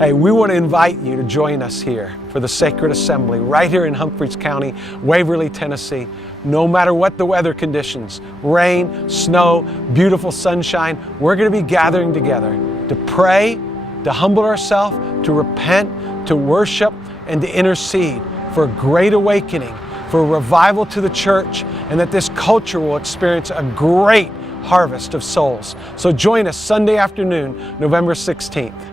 Hey, we want to invite you to join us here for the Sacred Assembly right here in Humphreys County, Waverly, Tennessee. No matter what the weather conditions, rain, snow, beautiful sunshine, we're going to be gathering together to pray, to humble ourselves, to repent, to worship, and to intercede for a great awakening, for a revival to the church, and that this culture will experience a great harvest of souls. So join us Sunday afternoon, November 16th.